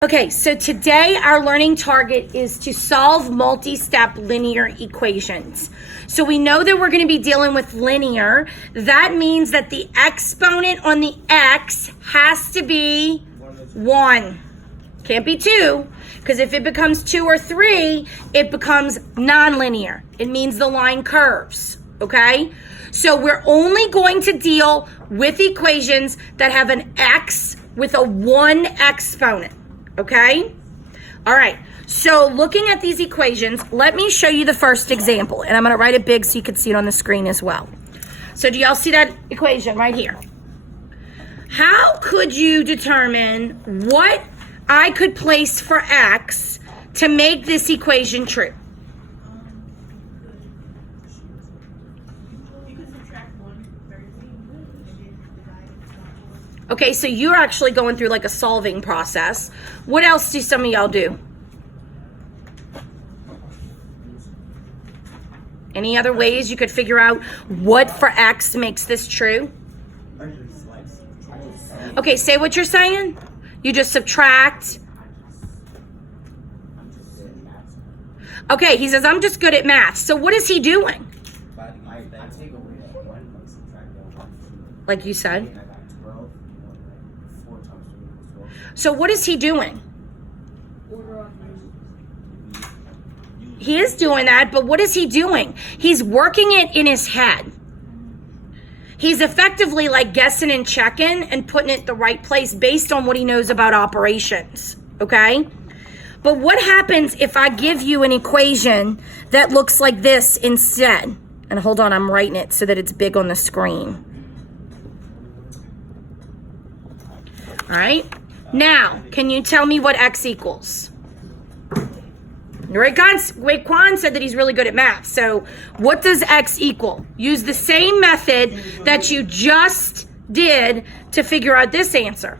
Okay, so today our learning target is to solve multi-step linear equations. So we know that we're going to be dealing with linear. That means that the exponent on the x has to be 1. Can't be 2, because if it becomes 2 or 3, it becomes nonlinear. It means the line curves, okay? So we're only going to deal with equations that have an x with a 1 exponent. Okay? All right. So looking at these equations, let me show you the first example. And I'm going to write it big so you can see it on the screen as well. So do y'all see that equation right here? How could you determine what I could place for x to make this equation true? Okay, so you're actually going through like a solving process. What else do some of y'all do? Any other ways you could figure out what for x makes this true? Okay, say what you're saying. You just subtract. Okay, he says, I'm just good at math. So what is he doing? Like you said. So what is he doing? He is doing that, but what is he doing? He's working it in his head. He's effectively like guessing and checking and putting it the right place based on what he knows about operations, okay? But what happens if I give you an equation that looks like this instead? And hold on, I'm writing it so that it's big on the screen. All right? Now, can you tell me what x equals? Raekwon said that he's really good at math. So what does x equal? Use the same method that you just did to figure out this answer.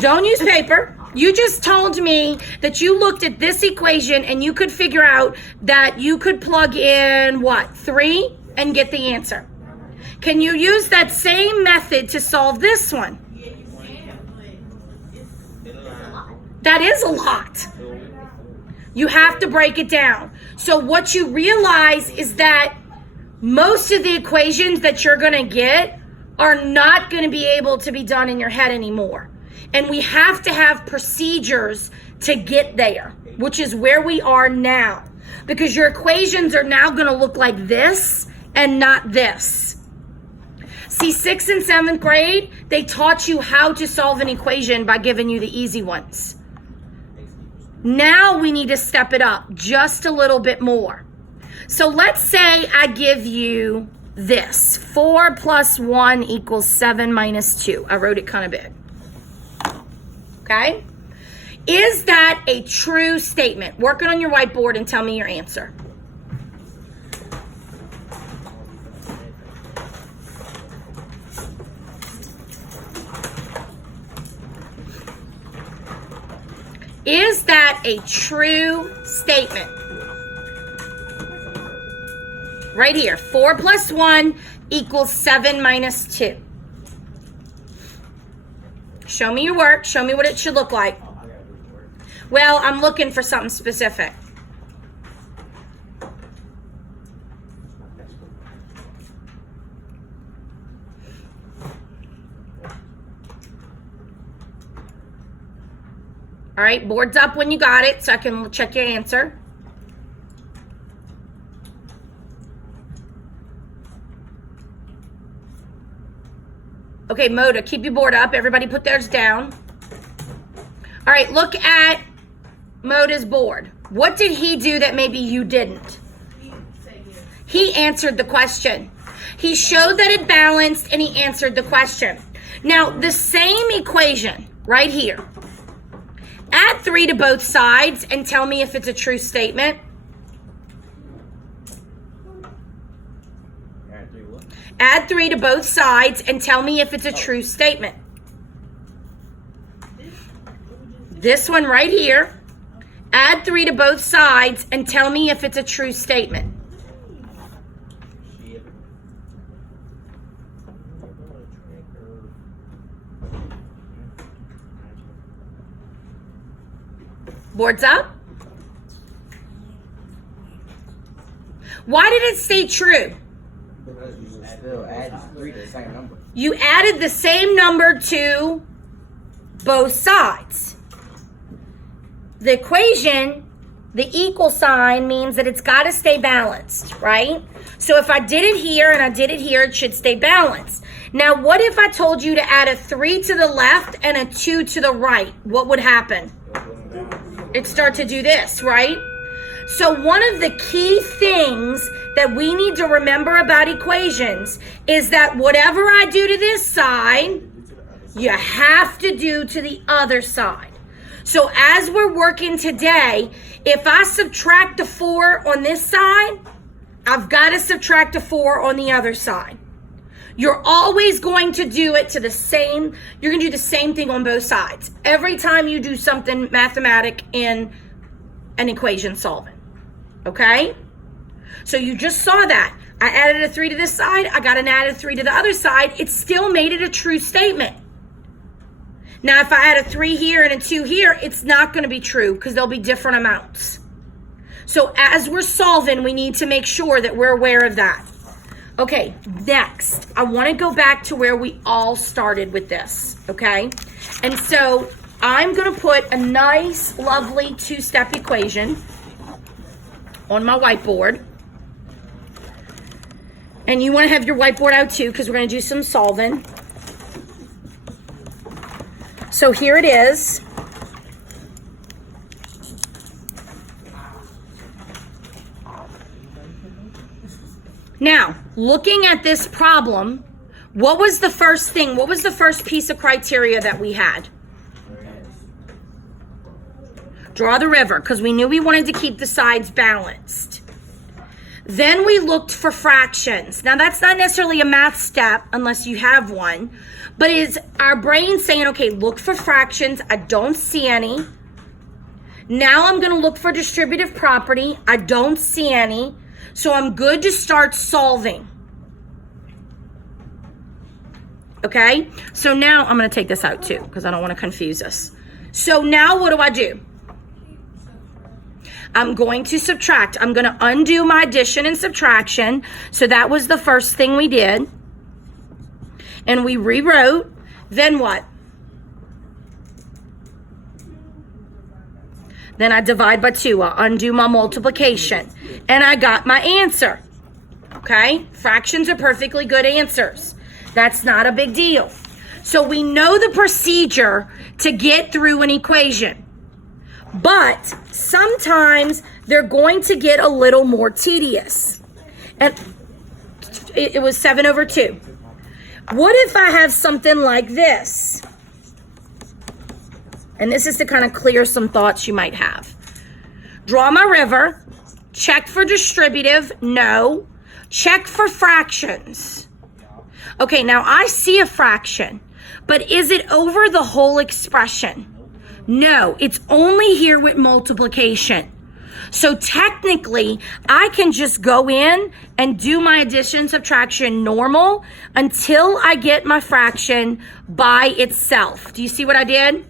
Don't use paper. You just told me that you looked at this equation and you could figure out that you could plug in, what, 3 and get the answer. Can you use that same method to solve this one? That is a lot. You have to break it down. So what you realize is that most of the equations that you're going to get are not going to be able to be done in your head anymore. And we have to have procedures to get there, which is where we are now. Because your equations are now going to look like this and not this. See, 6th and 7th grade, they taught you how to solve an equation by giving you the easy ones. Now we need to step it up just a little bit more. So let's say I give you this. 4 plus 1 equals 7 minus 2. I wrote it kind of big. Okay? Is that a true statement? Work it on your whiteboard and tell me your answer. Is that a true statement? Right here, 4 plus 1 equals 7 minus 2. Show me your work. Show me what it should look like. Well, I'm looking for something specific. All right, board's up when you got it so I can check your answer. Okay, Moda, keep your board up. Everybody put theirs down. All right, look at Moda's board. What did he do that maybe you didn't? He answered the question. He showed that it balanced and he answered the question. Now, the same equation right here. Add 3 to both sides and tell me if it's a true statement. Add 3 to both sides and tell me if it's a true statement. This one right here. Add 3 to both sides and tell me if it's a true statement. Boards up? Why did it stay true? Because you still added 3 to the same number. You added the same number to both sides. The equation, the equal sign means that it's got to stay balanced, right? So if I did it here and I did it here, it should stay balanced. Now, what if I told you to add a 3 to the left and a 2 to the right? What would happen? It'd start to do this, right? So one of the key things that we need to remember about equations is that whatever I do to this side, you have to do to the other side. So as we're working today, if I subtract a 4 on this side, I've got to subtract a 4 on the other side. You're always going to do it to the same, you're going to do the same thing on both sides. Every time you do something mathematic in an equation solving. Okay? So you just saw that. I added a 3 to this side. I got an added 3 to the other side. It still made it a true statement. Now, if I add a 3 here and a 2 here, it's not going to be true because there'll be different amounts. So as we're solving, we need to make sure that we're aware of that. Okay, next, I want to go back to where we all started with this, okay? And so I'm going to put a nice, lovely 2-step equation on my whiteboard. And you want to have your whiteboard out too because we're going to do some solving. So here it is. Now, looking at this problem, what was the first thing? What was the first piece of criteria that we had? Draw the river, because we knew we wanted to keep the sides balanced. Then we looked for fractions. Now, that's not necessarily a math step unless you have one, but is our brain saying, okay, look for fractions. I don't see any. Now I'm going to look for distributive property. I don't see any. So I'm good to start solving. Okay? So now I'm going to take this out too because I don't want to confuse us. So now what do? I'm going to subtract. I'm going to undo my addition and subtraction. So that was the first thing we did. And we rewrote. Then what? Then I divide by 2. I undo my multiplication. And I got my answer. Okay? Fractions are perfectly good answers. That's not a big deal. So we know the procedure to get through an equation. But sometimes they're going to get a little more tedious. And it was 7/2. What if I have something like this? And this is to kind of clear some thoughts you might have. Draw my river. Check for distributive. No. Check for fractions. Okay, now I see a fraction. But is it over the whole expression? No, it's only here with multiplication. So technically, I can just go in and do my addition, subtraction normal until I get my fraction by itself. Do you see what I did?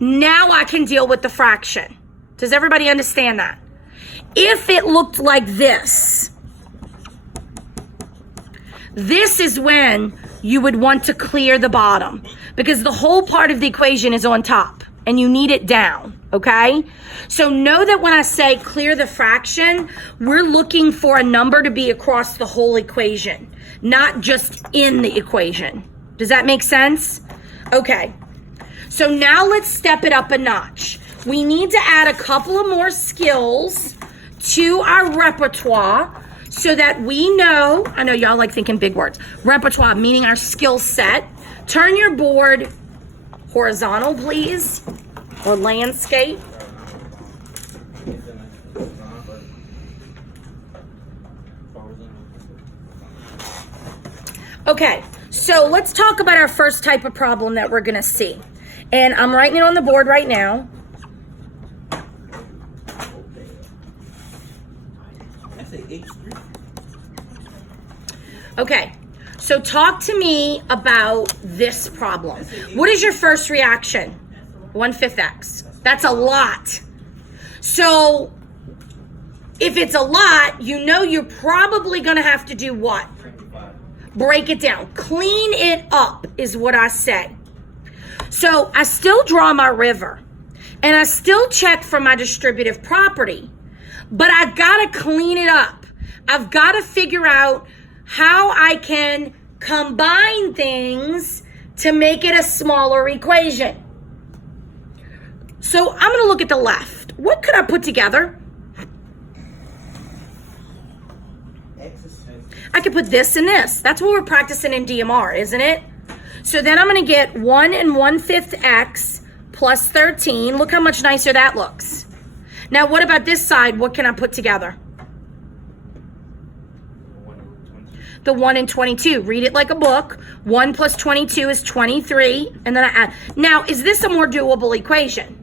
Now I can deal with the fraction. Does everybody understand that? If it looked like this is when you would want to clear the bottom because the whole part of the equation is on top and you need it down, okay? So know that when I say clear the fraction, we're looking for a number to be across the whole equation, not just in the equation. Does that make sense? Okay. So now let's step it up a notch. We need to add a couple of more skills to our repertoire so that we know, I know y'all like thinking big words, repertoire meaning our skill set. Turn your board horizontal, please, or landscape. Okay, so let's talk about our first type of problem that we're going to see. And I'm writing it on the board right now. Okay, so talk to me about this problem. What is your first reaction? 1/5 x. That's a lot. So if it's a lot, you know you're probably going to have to do what? Break it down. Clean it up is what I say. So I still draw my river and I still check for my distributive property, but I've got to clean it up. I've got to figure out how I can combine things to make it a smaller equation. So I'm going to look at the left. What could I put together? I could put this and this. That's what we're practicing in DMR, isn't it? So then I'm going to get 1 1/5 x plus 13. Look how much nicer that looks. Now, what about this side? What can I put together? The 1 and 22. Read it like a book. 1 plus 22 is 23. And then I add. Now, is this a more doable equation?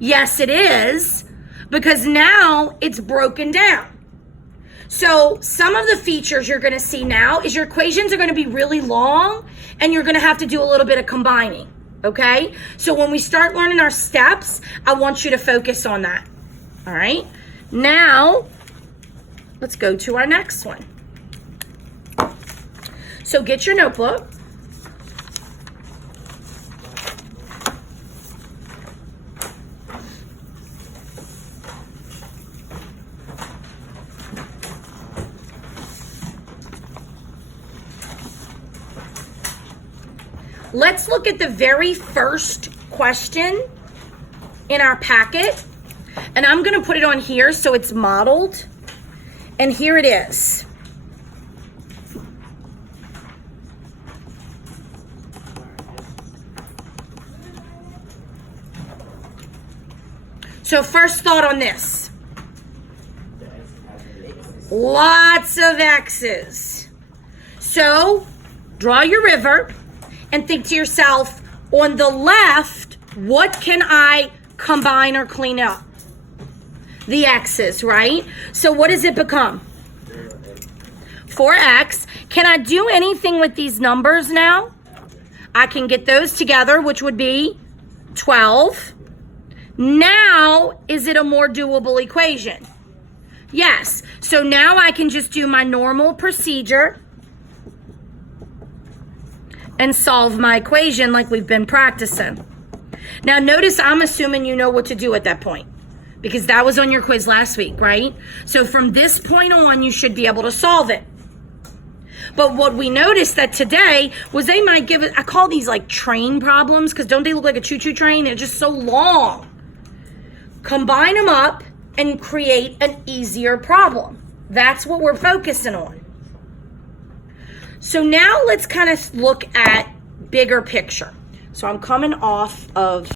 Yes, it is. Because now it's broken down. So some of the features you're going to see now is your equations are going to be really long and you're going to have to do a little bit of combining, okay? So when we start learning our steps, I want you to focus on that, all right? Now, let's go to our next one. So get your notebook. Let's look at the very first question in our packet. And I'm going to put it on here so it's modeled. And here it is. So first thought on this. Lots of x's. So draw your river. And think to yourself, on the left, what can I combine or clean up? The x's, right? So what does it become? 4x. Can I do anything with these numbers now? I can get those together, which would be 12. Now, is it a more doable equation? Yes. So now I can just do my normal procedure and solve my equation like we've been practicing. Now notice I'm assuming you know what to do at that point because that was on your quiz last week, right? So from this point on, you should be able to solve it. But what we noticed that today was they might give it, I call these like train problems because don't they look like a choo-choo train? They're just so long. Combine them up and create an easier problem. That's what we're focusing on. So now let's kind of look at bigger picture. So I'm coming off of